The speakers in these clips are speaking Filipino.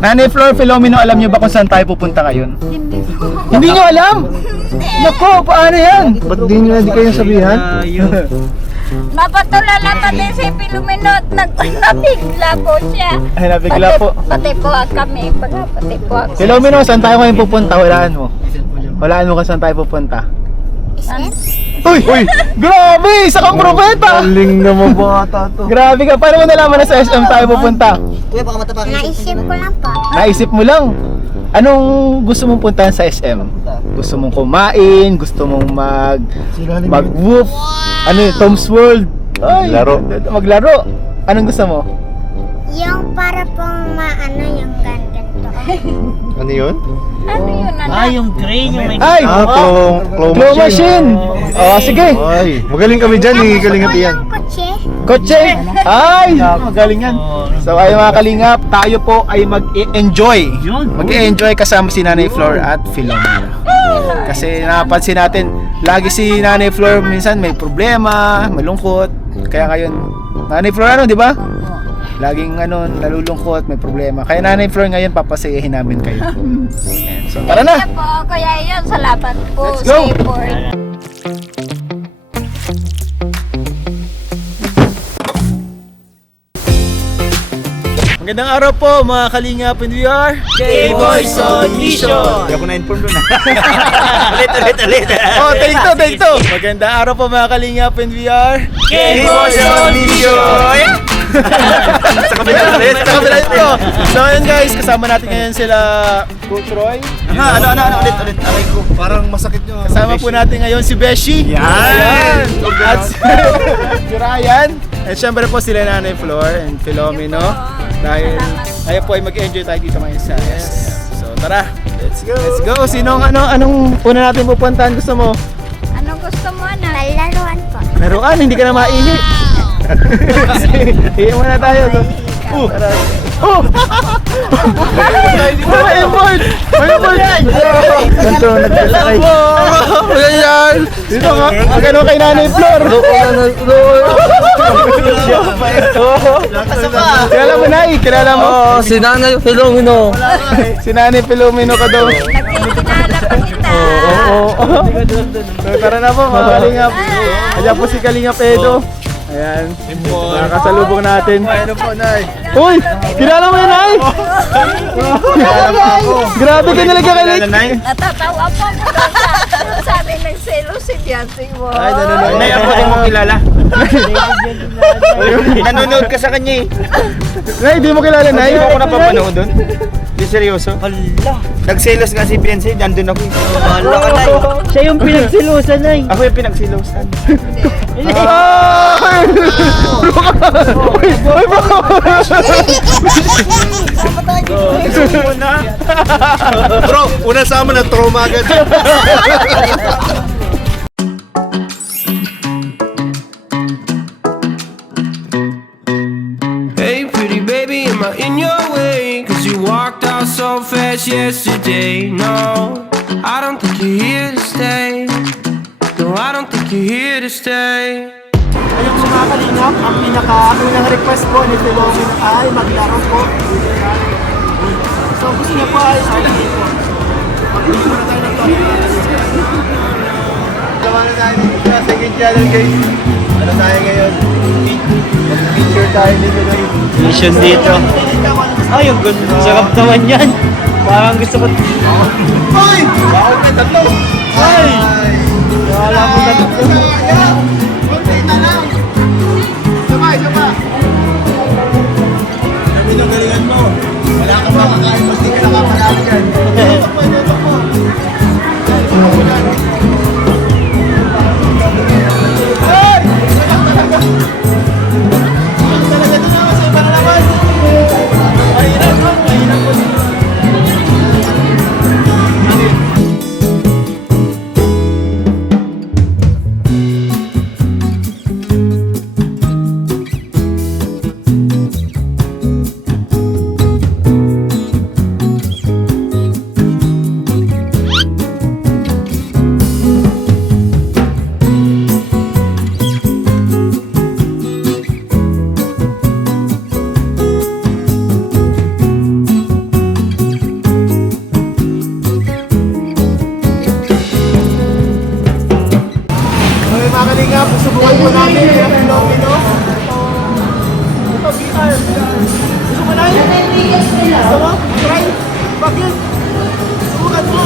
Nanay Flor, Filomeno, alam niyo ba kung saan tayo pupunta ngayon? Hindi po. Hindi niyo alam? Nako, paano yan? Ba't di kayo sabihan? Napatulala pati si Filomeno at nabigla po siya. Ay, nabigla po. Pati po kami. Pati po ako. Filomeno, saan tayo ngayon pupunta? Walaan mo. Walaan mo kung saan tayo pupunta. Uy! Uy! Grabe! Isa kang propeta! Galing naman bata to. Grabe ka. Paano mo nalaman na sa SM tayo pupunta? Naisip ko lang po. Naisip mo lang. Anong gusto mong puntahan sa SM? Gusto mong kumain? Gusto mong mag-whoop? Ano yun? Tom's World? Ay, maglaro. Anong gusto mo? Yung para pong maano yung ganito. Ano yun? Ano yun anak? Ah, yung green, yung may... Ay! Claw machine! Oh, sige! Ay, magaling kami dyan eh, kalingap yan. Yung kotse. Kotse! Ay! Magaling yan. So ay mga kalingap, tayo po ay mag-enjoy. Mag-enjoy kasama si Nanay Flor at Filomeno. Kasi napansin natin, lagi si Nanay Flor minsan may problema, malungkot. Kaya ngayon, Nanay Flor ano, di ba? Laging ano, nalulungkot, may problema. Kaya Nanay Flor ngayon papasayahin namin kayo. Ayan. So tara na! Kaya po, Kuya Ian, salamat po. Let's go! Sa effort. Magandang araw po mga kalingap, and we are K-Boys on Mission! Hindi ako na-inform doon ah. Ulit. Oh, take two! Magandang araw po mga kalingap, and we are K-Boys on Mission! Sa kabila ito. So ayun guys, kasama natin ngayon sila Coach Roy. Ano, ulit. Aray ko, parang masakit nyo. Kasama po natin ngayon si Beshi. Yan! At si Ryan. At syempre po sila Nanay Flor and Filomeno. Dahil ngayon po ay mag-enjoy tayo dito ngayon sa So tara, let's go. Anong una natin pupuntahan? Gusto mo? Anong gusto mo na? Laruan po. Laruan, hindi ka na maihi. Ihi muna tayo. Tara. Oh! May board! Ganito, nagkasakay. Ayan! Dito ka, magano kay Nanay Flor. Kilala mo, Nay? Kilala mo? Si Nanay Filomeno. Si Nanay Filomeno ka daw. Nagkikinala pa kita. So, tara na po, mga Kalingap. Ayan po si Kalingap Edo. Ayan, nakakasalubong natin. Ano po, Nay? Uy! Kilala mo yun, Nay? Grabe ka nilagyan kay Nay. Natatawa po ako doon sabi ng selo si Biancy mo. Ay, nanonood. Nay, ako din mo kilala. Nanonood ka sa kanya eh. Nay, di mo kilala, Nay? Hindi mo ako napapanood doon. Di seryoso. Hala. Nagselos nga si Beyonce, nandun ako eh. Hala ka na. Siya yung pinagsilusan na eh. Ako yung pinagsilosan. Ay! Uy, baka! Bro, una sa amin na trauma agad. Hey pretty baby, am I in your way? Cause you walked out so fast yesterday. No, I don't think you're here to stay. No, I don't think you're here to stay. Ayun sa mga Kalingap, ang pinaka-unang request po ni Filomeno ay maglaro po. So gusto niya po ay dito. Mag-video na tayo ng Dalawa na tayo dito sa second channel guys. Ano tayo ngayon? Mag-picture tayo dito guys. Mission dito. Ay, yung ganda. Sarap naman yan. Parang gusto ko... Hoy! Bakit may tatlo? Ay! Wala po na dito. Kunti na lang. Sama. Sabi nung galingan mo. Wala ka ba kakain mo? Hindi ka nakaparami dyan. Ito po. Nay? Gusto mo? Try? Bakit? Subukan mo.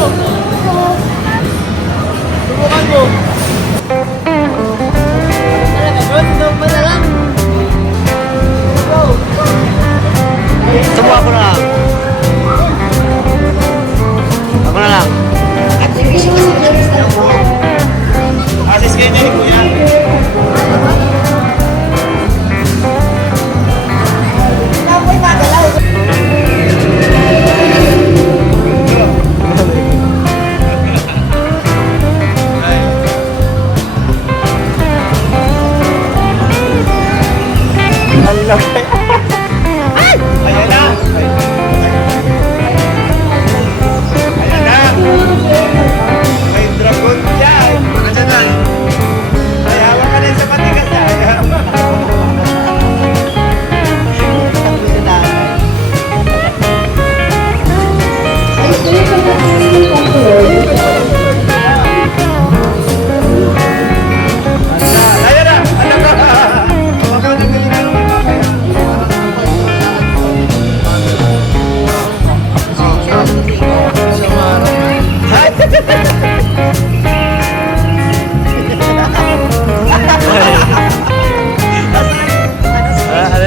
Subukan mo. Subukan ko na lang. Ako na lang. Assist kayo niya ni Kuya. Ang laki. Ayan na. Ayan na. May dragon dyan. Ayan na. Ayawa ka rin sa patigas na. Ayan na. Ayan na. Baka nagalingan mo.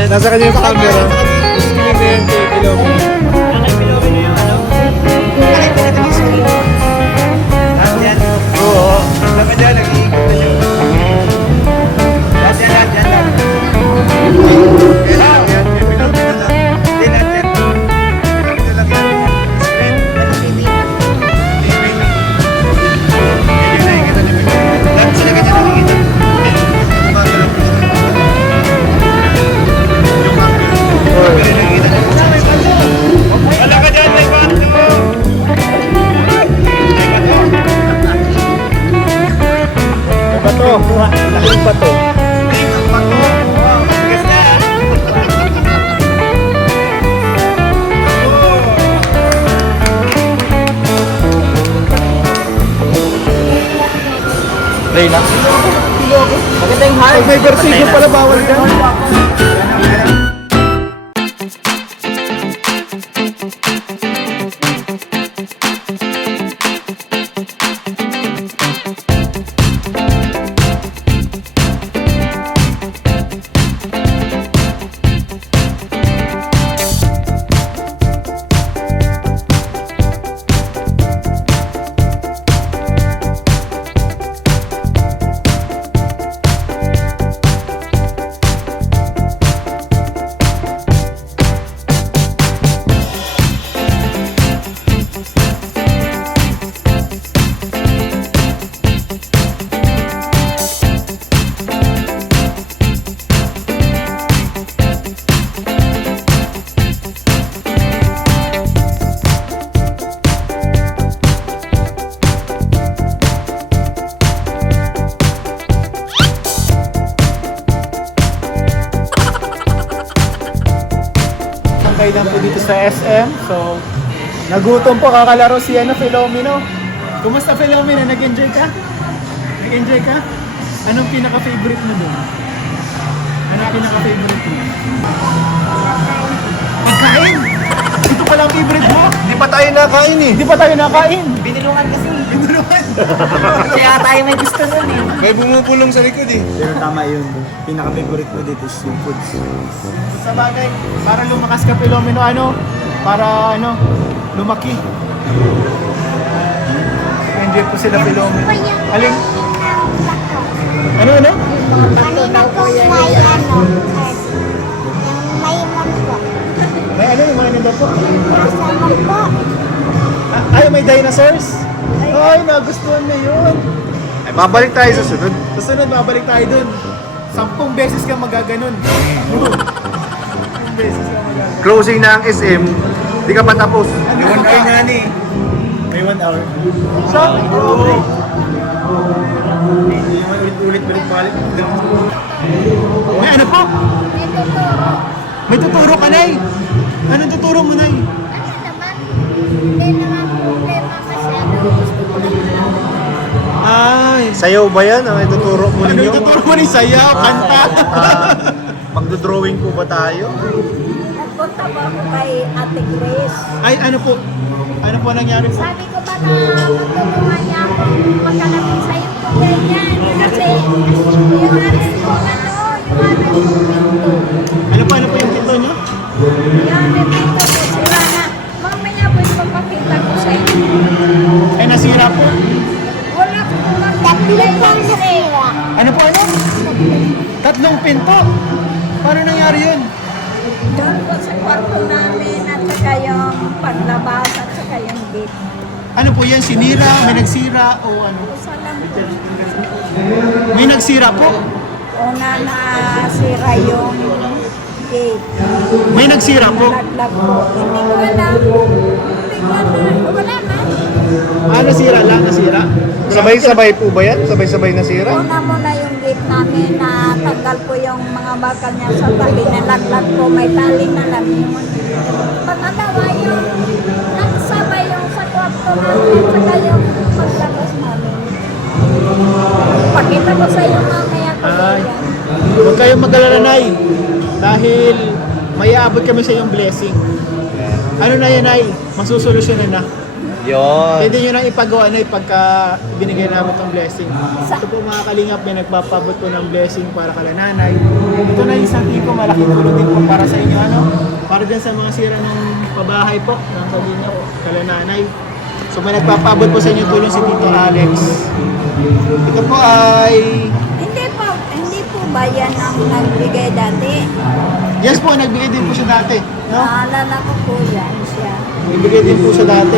Nasa kanya yung camera. Oo. Dapat dyan, nag-iikot na siya. Dyan. Yan, yan. May Pilipino na. Hindi natin. Pilipino lang yan. Screen. TV. Medyo nakikita ni Pilipino. Lahat sila kanya nakikita. Wala ka dyan, may bato! May bato! Laking bato! Reyna. Maganda yung heart. Pag may vertigo pala, bawal ka. Kayo lang po dito sa SM. So, nagutom po, kakalaro si Filomeno. Kumusta Filomeno? Nag-enjoy ka? Nag-enjoy ka? Anong pinaka-favorite mo doon? Ano ang pinaka-favorite mo? Pagkain! Ito pala ang favorite mo? Hindi pa tayo nakain eh. Hindi pa tayo nakain. Binilungan kasi. Binulungan. Kaya tayo may gusto nun eh. May bumupulong sa likod eh. Pero tama yun. Pinaka-favorite mo dito is yung foods. Sa bagay, para lumakas ka Filomeno, para lumaki. Enjoy po sila Filomeno. Aling? Ano? Kanina po may May yung mga nandun po? kasama po. Ay, may dinosaurs? Ay, nagustuhan na yun. Ay, babalik tayo sa sunod. Susunod, babalik tayo dun. 10 beses ka magaganon. 10 beses ka magaganon. Closing na ang SM, di ka pa tapos. May 1 hour nga ni. May 1 hour. So, oo. Ulit-ulit balik. May ano po? May tuturo ka, Nay. Anong tuturo mo, Nay? Hindi naman problema masyado. Gusto ko lang Ay. Sayaw ba yan? Ang ituturo mo Ano ninyo? yung tuturo mo ni sayaw? Kanta? Magdodrawing po ba tayo? Nagpunta ba ako kay Ate Grace. Ay, ano po? Ano po nangyari po? Sabi ko ba na tutulungan niya akong magkalapit sa iyo kung ganyan. Kasi yung amin ko yung amin ko pinto. Ano po yung pinto nyo? Yung amin pinto ko sila na. Mamaya po ipapakita ko sa inyo. Ay, nasira po. Wala ko magkakulay yung sira. Ano po, ano? 3 pinto. Paano nangyari yun? Doon po sa kwarto namin at saka yung paglabas at saka yung gate. Ano po yan? Sinira? May nagsira? O ano? Sa lang May nagsira po? una na sira yung gate. May nagsira po? Naglag po. Hindi ko alam. Hindi ko alam. Wala man. Ah, nasira lang? Nasira? Sabay-sabay po ba yan? Sabay-sabay nasira? Una muna yung gate namin na tanggal po yung mga bakal niya sa tabi na laglag po. May tali na lang yun. Pagkatawa yung nagsabay yung sa kwarto namin at saka yung paglabas namin. Pakita ko sa iyo mamaya ko Ay. yan. Huwag kayong mag-alala, Nay. Dahil may aabot kami sa iyong blessing. Ano na yan, Nay? Masusolusyonan na. Yun. Pwede nyo nang ipagawa na pagka binigay namin itong blessing. Ito po mga kalingap, may nagpapabot po ng blessing para kala nanay. Ito na isang tipo, malaking tulong din po para sa inyo. Ano? Para din sa mga sira ng pabahay po, ng sabihin niyo, kala nanay. So may nagpapabot po sa inyo tulong si Tito Alex. Ito po ay... Hindi po ba yan ang nagbigay dati? Yes po, nagbigay din po siya dati. No? Naalala ko po yan siya. Nagbigay din po siya dati.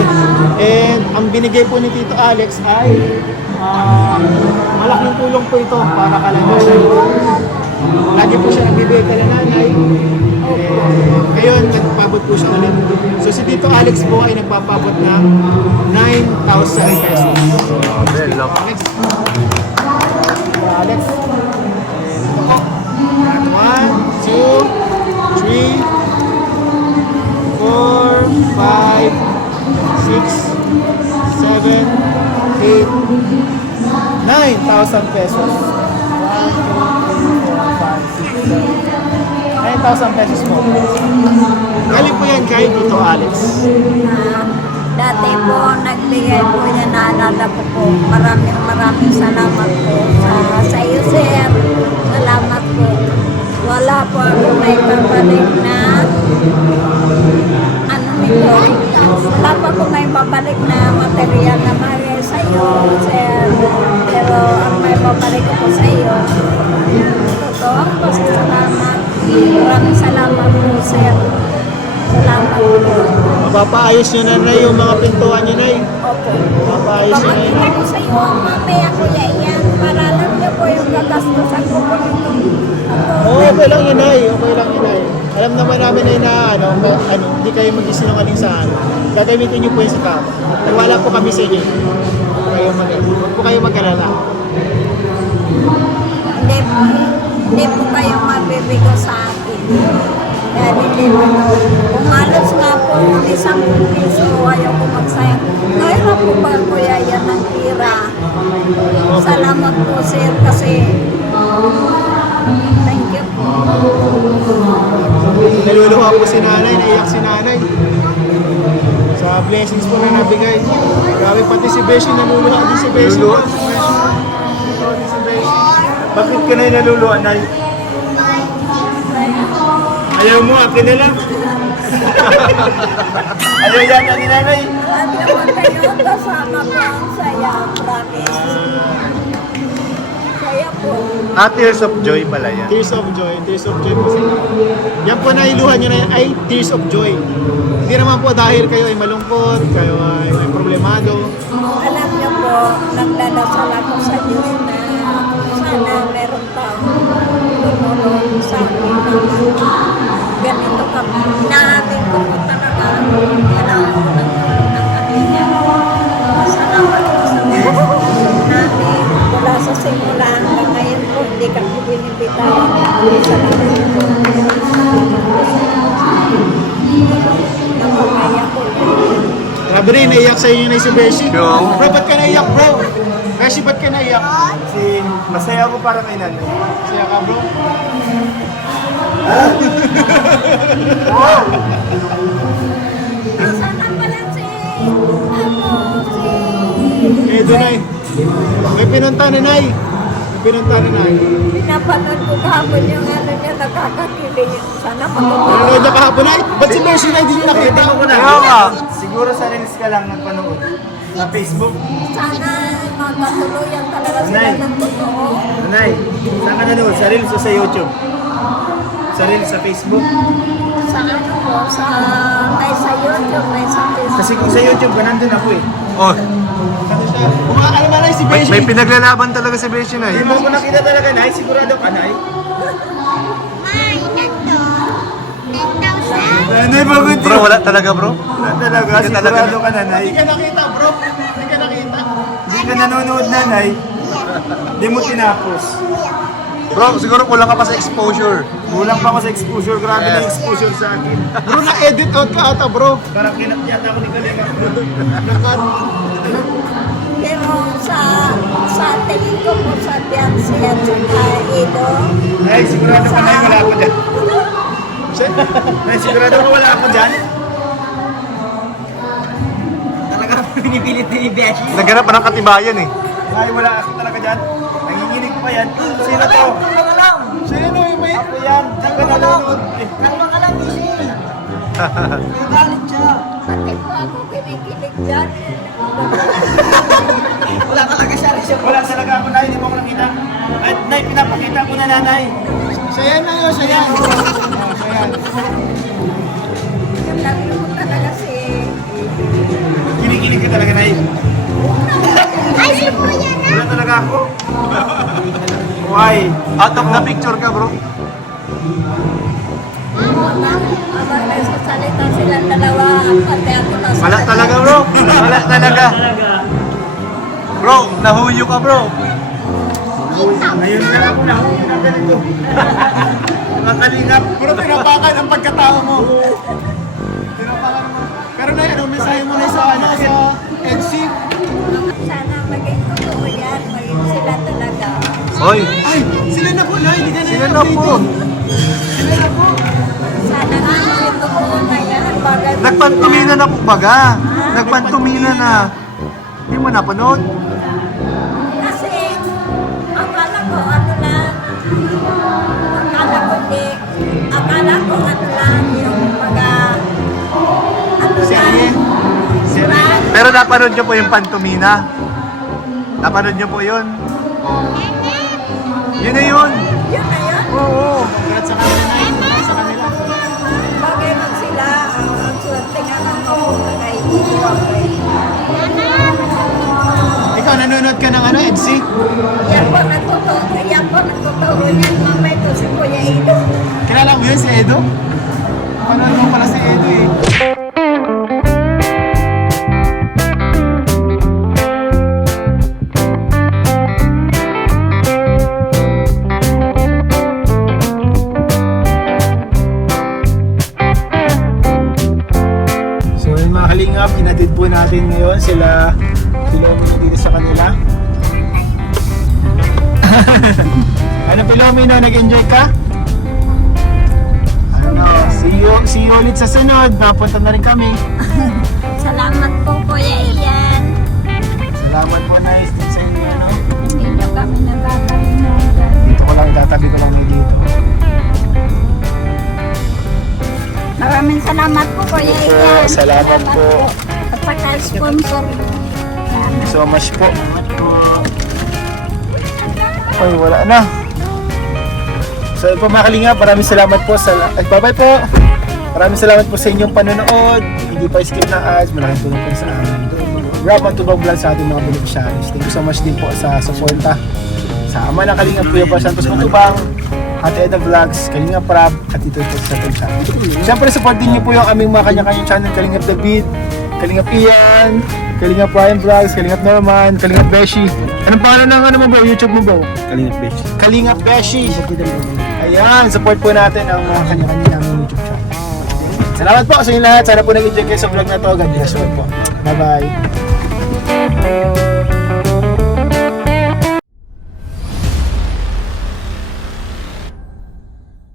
And ang binigay po ni Tito Alex ay malaking tulong po ito para kala nanay. Lagi po siya nagbibigay kala nanay. Ngayon, nagpapabot po siya ulit. So si Tito Alex po ay nagpapabot ng 9,000 pesos. Alex. Alex. Ito po. 1, 2, 3, 4, 5, 6, 7, 8, 9,000 pesos. 9,000 pesos po. Galing po yan kay Tito Alex. Dati po, nagbigay po niya, naalala ko po. Maraming salamat po sa iyo, sir. Salamat po. Wala po ako may babalik na ano nito. Wala po ako may babalik na material na bagay sa iyo, sir. Pero ang may babalik ko po sa iyo, totoo ang pasasalamat. Maraming salamat po, sir. Salamat po. Mapapaayos nyo na yung mga pintuan nyo na Opo. Mapapaayos nyo na Pamagkita ko sa iyo, mamaya kuya yan. Para alam niyo po yung gagastusan ko po. Okay lang yun ay. Okay lang yun ay. Alam naman namin ay na hindi kayo mag-isinungaling sa ano. Gagamitin nyo po yung sa tama. Nagwala po kami sa inyo. Huwag po kayo mag-alala. Hindi po kayo mabibigo sa akin. Dahil hindi po. Kung halos nga po, 10 piso, ayaw ko magsayang. Mayroon po ba kuya yan ng tira? Salamat po sir kasi thank you po. Naluluha po si nanay, naiyak si nanay. Sa blessings po na nabigay. Grabe pati si Beshi, naluluha din si Beshi. Naluluha si Beshi. Bakit ka na yung naluluha, Nay? Ayaw mo, akin na lang. Ayaw yan, ani nanay. At naman kayo kasama po ang saya, promise. Saya po. Tears of Joy pala yan. Tears of joy po sila. Yan po na iluhan nyo na yan ay tears of joy. Hindi naman po dahil kayo ay malungkot, kayo ay may problemado. Alam niyo po, nagdadasal ako sa Diyos na sana meron taong tumulong sa akin na ganito kami. Naamin ko po talaga, kailangan ko ng kanya. Salamat po sa mga namin mula sa simula hanggang ngayon po, hindi kami binibitawan. Salamat po. Napagaya ko. Grabe rin, naiyak sa inyo na si Beshi. Yo. Bro, ba't ka naiyak bro? Beshi, ba't ka naiyak? Masaya ako para kay nanay. Siya ka bro? Sana pala si Edo, Nay. May pinunta ni Nay. pinapanood ko kahapon yung ano niya, nakakakilig. Sana matutunan. Nanonood na kahapon, Nay. Ba't si Mercy, Nay? Hindi niyo nakita? Kaya nga. Siguro sa Reels ka lang nagpanood. Sa Facebook. Sana magkatuluyan talaga sila Nay. ng totoo. Nanay, saan ka nanood? Sa Reels o sa YouTube? Sa Reels, sa Facebook? Sa ano po, may sa YouTube, may sa Facebook. Kasi kung sa YouTube ka, nandun ako eh. Oh, Ano ba, Nay, si may Mercy? pinaglalaban talaga si Beshi na Hindi eh. mo ako nakita talaga, Nay. Sigurado ka, Nay. May, nando. 10,000? Nanay, bakit Bro, wala talaga bro. Wala talaga, Hindi talaga. sigurado ka, Nanay. Hindi ka nakita, bro. Hindi ka nakita. Hindi ka nanonood, Nanay. Hindi mo tinapos. Bro, siguro kulang ka pa sa exposure. Kulang pa ako sa exposure. Grabe na yung exposure sa akin. Bro, na-edit out ka ata, bro. Parang kinakyat ako ni Kalinga. Pero sa tingin ko po sa Beyonce at saka Edo, Nay, sigurado ka, Nay. Wala ako dyan. Nay, sigurado ka wala ako dyan. Talaga pinipilit ni Beshi. Naghanap pa ng katibayan eh. Nay, wala ako talaga dyan. Nanginginig pa yan. Sino to? Sino yung may... Ako yan. Di ka nanonood. pati po ako kinikilig dyan. Wala talaga ako, Nay. Hindi mo ako nakita. Ay, Nay, pinapakita ko na, Nanay. Siya yan na yun, siya yan. Yung lagi ko talaga si Kinikilig ka talaga, Nay. Ay, si Kuya na. Wala talaga ako. Why? Out of the picture ka bro. Abang nagsasalita silang dalawa, pati ako nasa Wala talaga bro. Wala talaga. Bro, nahuyo ka bro. Ngayon na ako nahuli na ganito. Nakalingap. Bro, pinapakan ang pagkatao mo. Pinapakan mo. Pero na, ano, mensahe mo na sa, ano, sa NC? Sana maging totoo yan, maging sila talaga. Hoy, Ay, sila na po, Nay. Hindi ka na sila na po. Sila na po. Sana nga maging totoo na yan. ang bagay mo Nagpantumina na po baga. Nagpantumina na. Hindi mo napanood? Kasi, akala ko ano lang, akala ko ano lang, yung mga, ano lang, brand. Pero napanood nyo po yung pantumina. Napanood nyo po yun. Yun na yun. Yun na yun. Oo. Congrats sa kanila, Nay. Congrats sa kanila. Bagay lang sila, ang swerte nga ng mapunta kay Ido Abay. Ikaw, nanonood ka ng ano, NC? Yan po nagtotoo yan, mamay to si Kuya Ido. Kilala mo yun, si Edo? Panood mo pala si Edo eh. So yun mga kalingap, inatid po natin ngayon sila Pilomino dito sa kanila. Ano Pilomino, nag-enjoy ka? Ano, see you ulit sa sunod. Napunta na rin kami. Salamat po Kuya Ian. Salamat po, nice din sa inyo. Ano? Hindi nyo kami nakakalimutan. Dito ko lang, itatabi ko lang may dito. Maraming salamat po Kuya Po, Ian. salamat po. At saka sponsor. Thank you so much po. Ay, wala na. So yun po mga kalingap, maraming salamat po sa... Bye-bye po! Maraming salamat po sa inyong panonood. Hindi pa skip na ads, malaking tulong po sa amin. Grab ang Tubag Vlog sa ating mga beneficiaries. Thank you so much din po sa suporta sa ama ng Kalingap Kuya Bal Santos Matubang, Ate Edna Vlogs, Kalingap Rab, at ito po sa ating channel. Siyempre, support din niyo po yung aming mga kanya-kanyang channel, Kalingap David, Kalingap Ian, Kalingap Ryan Vlogs, Kalingap Norman, Kalingap Beshi. Anong pangalan ng ano mo bro? YouTube mo bro? Kalingap Beshi. Kalingap Beshi. Ayan, support po natin ang mga kanya-kanya naming YouTube channel. Salamat po sa inyo lahat. Sana po nag-enjoy kayo sa vlog na to. God bless you all po. Bye-bye.